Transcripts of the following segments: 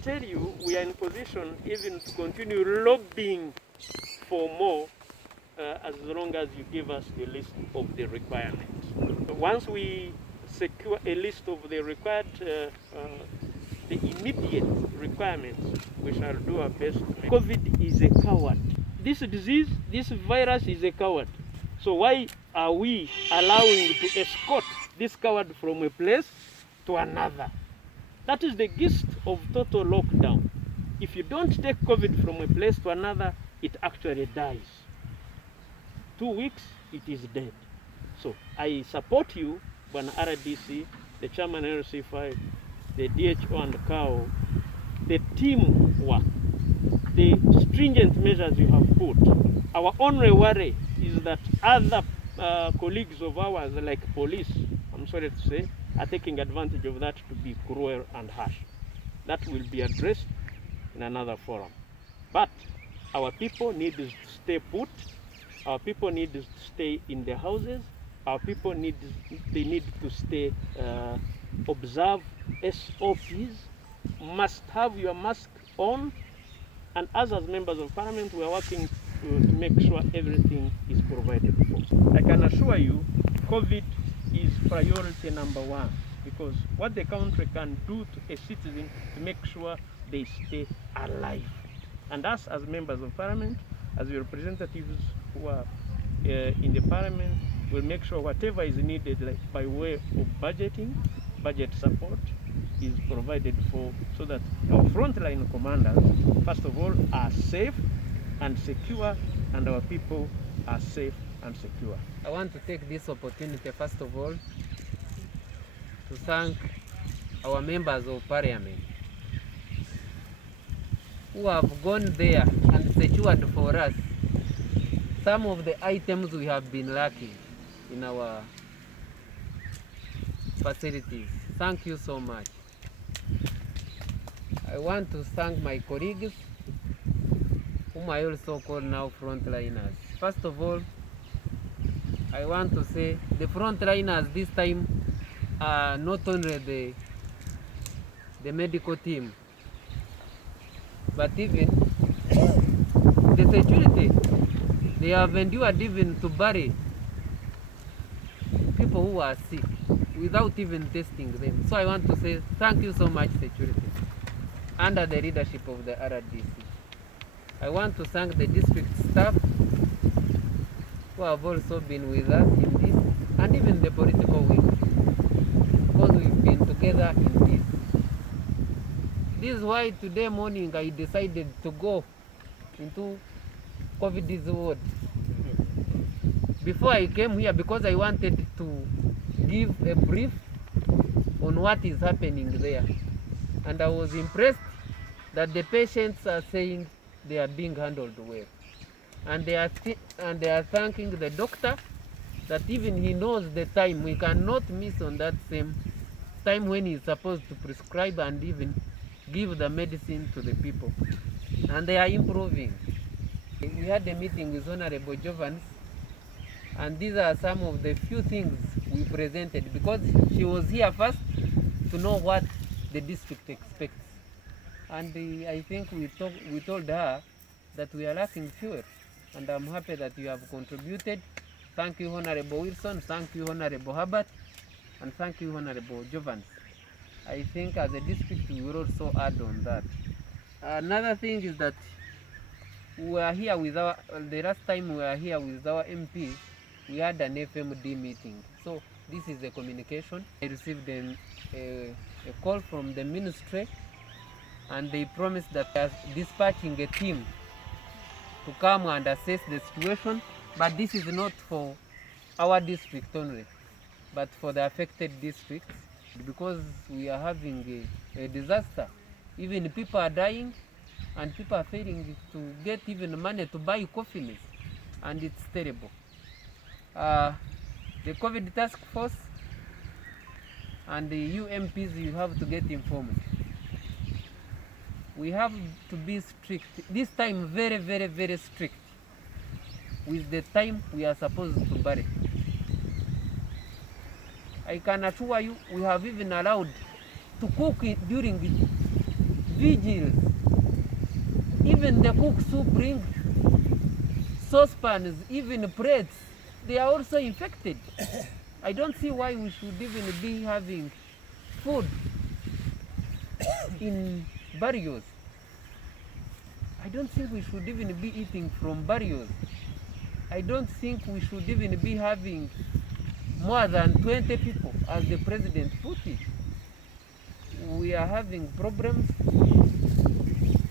can tell you we are in position even to continue lobbying for more as long as you give us the list of the requirements. So once we secure a list of the required, the immediate requirements, we shall do our best. COVID is a coward. This disease, this virus is a coward. So why are we allowing to escort this coward from a place to another? That is the gist of total lockdown. If you don't take COVID from a place to another, it actually dies. 2 weeks, it is dead. So I support you, Bwana RDC, the chairman LC5, the DHO and the CAO, the teamwork, the stringent measures you have put. Our only worry is that other colleagues of ours, like police, I'm sorry to say, are taking advantage of that to be cruel and harsh. That will be addressed in another forum. But our people need to stay put. Our people need to stay in their houses. Our people need to stay, observe SOPs, must have your mask on, and as members of parliament, we are working to make sure everything is provided for. I can assure you, COVID is priority number one, because what the country can do to a citizen to make sure they stay alive. And us as members of parliament, as your representatives who are in the parliament, will make sure whatever is needed, like by way of budgeting, budget support is provided for, so that our frontline commanders, first of all, are safe and secure, and our people are safe and secure. I want to take this opportunity, first of all, to thank our members of parliament who have gone there and secured for us some of the items we have been lacking in our facilities. Thank you so much. I want to thank my colleagues, whom I also call now frontliners. First of all, I want to say the frontliners this time are not only the medical team, but even the security. They have endured even to bury people who are sick without even testing them. So I want to say thank you so much, security, under the leadership of the RDC. I want to thank the district staff who have also been with us in this, and even the political wing, because we've been together in this. This is why today morning I decided to go into COVID ward before I came here, because I wanted to give a brief on what is happening there. And I was impressed that the patients are saying they are being handled well. And they are thanking the doctor that even he knows the time. We cannot miss on that same time when he is supposed to prescribe and even give the medicine to the people. And they are improving. We had a meeting with Honorable Jovans, and these are some of the few things we presented, because she was here first to know what the district expects. And I think we told her that we are lacking fuel, and I'm happy that you have contributed. Thank you, Honorable Wilson, thank you, Honorable Herbert, and thank you, Honorable Jovans. I think as a district we will also add on that. Another thing is that we are here with the last time we were here with our MPs, we had an FMD meeting. So this is a communication. I received a call from the ministry, and they promised that they are dispatching a team to come and assess the situation. But this is not for our district only, but for the affected districts, because we are having a disaster. Even people are dying, and people are failing to get even money to buy coffins, and it's terrible. The COVID task force and the UMPs, you have to get informed. We have to be strict, this time very, very, very strict with the time we are supposed to bury. I can assure you, we have even allowed to cook it during vigils, even the cooks who bring saucepans, even plates, they are also infected. I don't see why we should even be having food in barrios. I don't think we should even be eating from barrios. I don't think we should even be having more than 20 people, as the president put it. We are having problems.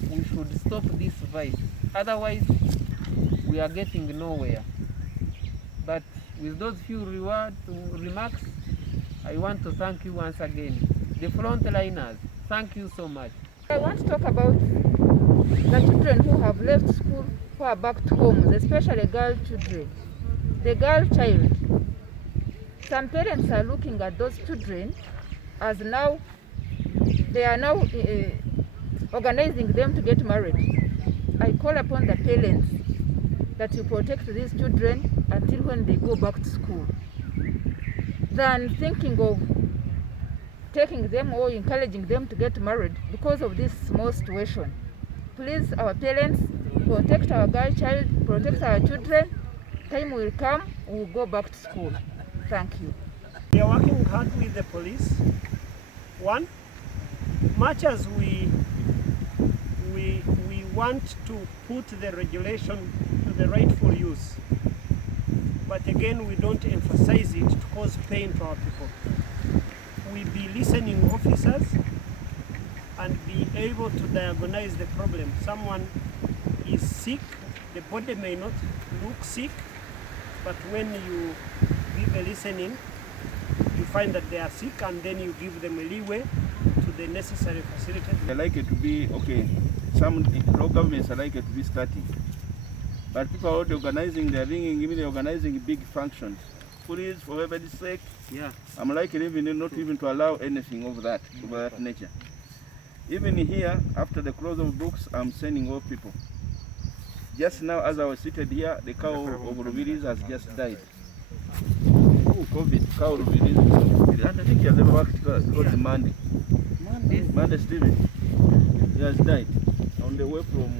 We should stop this vice. Otherwise, we are getting nowhere. But with those few remarks, I want to thank you once again. The frontliners, thank you so much. I want to talk about the children who have left school, who are back to homes, especially girl children. The girl child. Some parents are looking at those children as now, they are now organizing them to get married. I call upon the parents that you protect these children until when they go back to school, than thinking of taking them or encouraging them to get married because of this small situation. Please, our parents, protect our girl child, protect our children. Time will come, we will go back to school. Thank you. We are working hard with the police. One, much as we want to put the regulation to the rightful use, but again we don't emphasize it to cause pain to our people. We be listening officers and be able to diagnose the problem. Someone is sick, the body may not look sick, but when you give a listening, you find that they are sick, and then you give them a leeway to the necessary facilities. I like it to be, okay, some local governments are like it to be starting. But people are already organizing, they're ringing, even they're organizing big functions. Police, for everybody's sake, Yeah. I'm like it even not even to allow anything of that nature. Even here, after the close of books, I'm sending all people. Just now, as I was seated here, the cow of Rubiris has just died. Oh, COVID, cow Rubiris. I think he has ever worked because Monday. Monday Stephen. He has died on the way from,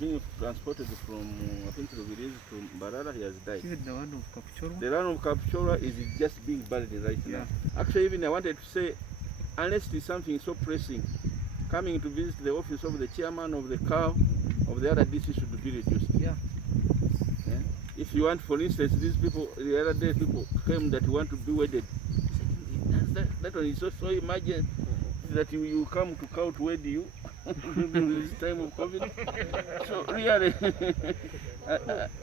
being transported from, I think, Rubiris to Barara. He has died. The one of Kapchorwa? The run of Kapchorwa is just being buried right now. Actually, even I wanted to say, unless it is something so pressing, coming to visit the office of the chairman of the cow of the other DC should be reduced. Yeah. Yeah. If you want, for instance, these people, the other day people came that want to be wedded. That one is so imagine that you come to cow to wed you in this time of COVID. So really,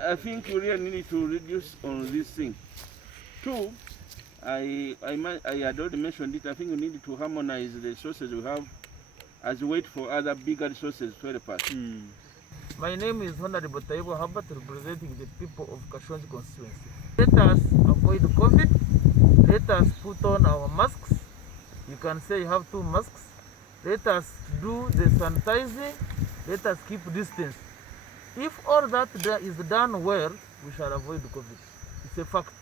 I think we really need to reduce on this thing. Two, I had already mentioned it. I think we need to harmonize the resources we have as we wait for other bigger resources to help us. My name is Honorable Taibo Habat, representing the people of Kashonji constituency. Let us avoid COVID. Let us put on our masks. You can say you have 2 masks. Let us do the sanitizing. Let us keep distance. If all that is done well, we shall avoid COVID. It's a fact.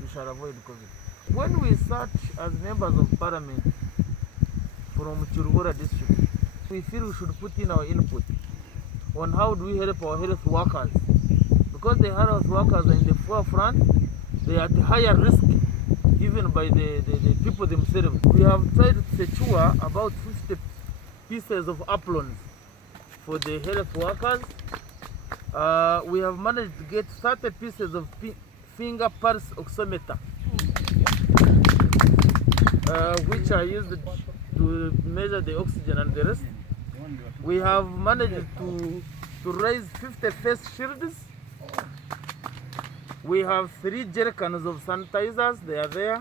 We shall avoid COVID. When we search as members of parliament from Kiruhura district, we feel we should put in our input on how do we help our health workers. Because the health workers are in the forefront, they are at higher risk even by the people themselves. We have tried to secure about 50 pieces of applons for the health workers. We have managed to get 30 pieces of finger pulse oximeter, which are used to measure the oxygen and the rest. We have managed to raise 50 face shields. We have 3 jerrycans of sanitizers, they are there.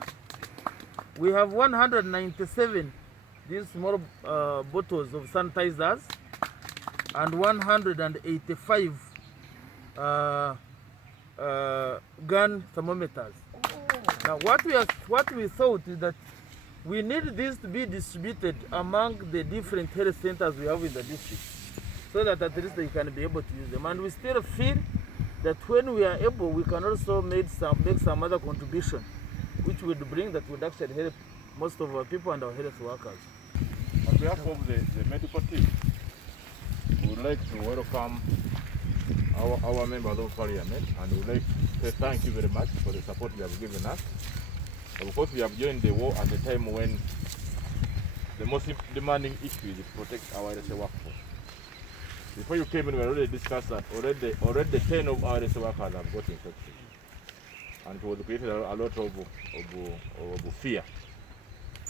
We have 197 these small bottles of sanitizers and 185 gun thermometers. Now what we thought is that we need this to be distributed among the different health centers we have in the district, so that at least they can be able to use them. And we still feel that when we are able, we can also make some other contribution, which would bring that would actually help most of our people and our health workers. On behalf of the medical team, we would like to welcome our members of parliament, and we would like to say thank you very much for the support you have given us. Of course, we have joined the war at a time when the most demanding issue is to protect our RSA workforce. Before you came in, we already discussed that already 10 of our RSA workers have got infected. And it was created a lot of fear.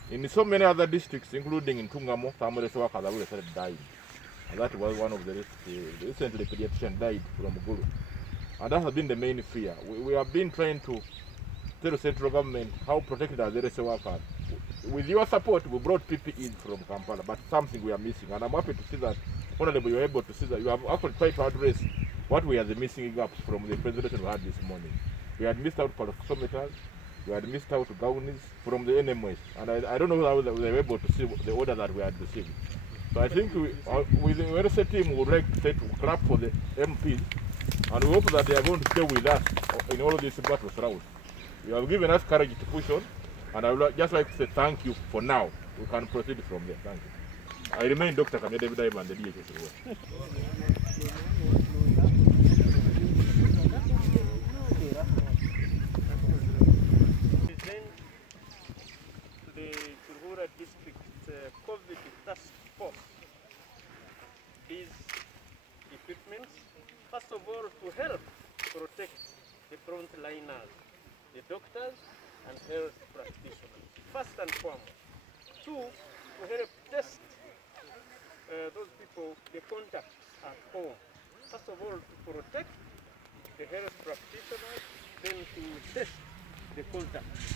In so many other districts, including in Tungamo, some RSA workers have already started dying. And that was one of the risks. Recently, a pediatrician died from Gulu. And that has been the main fear. We have been trying to tell the central government how protected are the RSA workers. With your support, we brought PPE from Kampala, but something we are missing. And I'm happy to see that, Honorable, you are able to see that you have actually tried to address what we are the missing gaps from the presentation we had this morning. We had missed out pulsometers, we had missed out gowns from the NMS, and I don't know how we were able to see the order that we had received. So I think with the RSA team, we would like to clap for the MPs, and we hope that they are going to stay with us in all of these battles rounds. You have given us courage to push on, and I would just like to say thank you for now. We can proceed from there. Thank you. I remain Dr. Kamede David and the DHS. Present the Kiruhura District COVID Task Force these equipments, first of all, to help protect the frontliners, the doctors and health practitioners, first and foremost. Two, to help test those people, the contacts at home. First of all, to protect the health practitioners, then to test the contacts.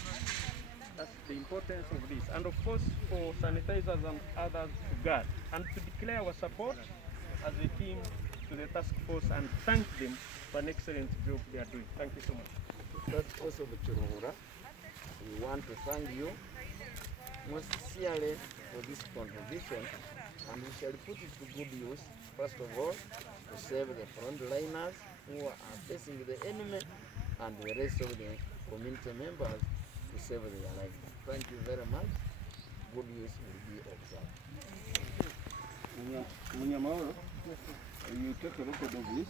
That's the importance of this. And of course, for sanitizers and others to guard. And to declare our support as a team to the task force and thank them for an excellent job they are doing. Thank you so much. Task Force of Kiruhura, we want to thank you most sincerely for this contribution, and we shall put it to good use, first of all, to save the frontliners who are facing the enemy, and the rest of the community members to save their lives. Thank you very much. Good use will be observed. Munyamahoro, you take a record of this.